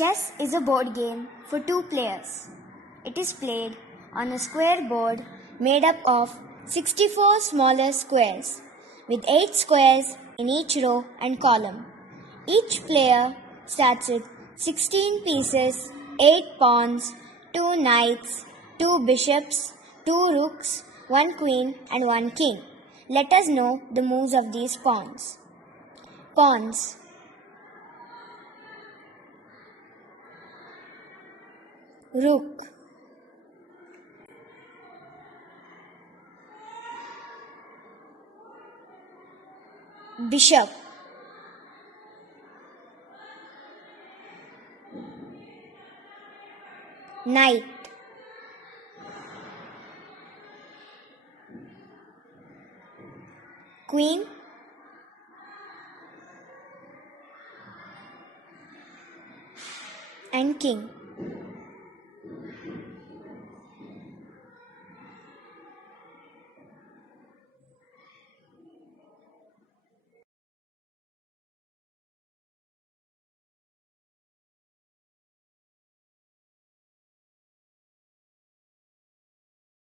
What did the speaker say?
Chess is a board game for 2 players. It is played on a square board made up of 64 smaller squares with 8 squares in each row and column. Each player starts with 16 pieces, 8 pawns, 2 knights, 2 bishops, 2 rooks, 1 queen and 1 king. Let us know the moves of these pawns. Pawns. Rook. Bishop. Knight. Queen. And king.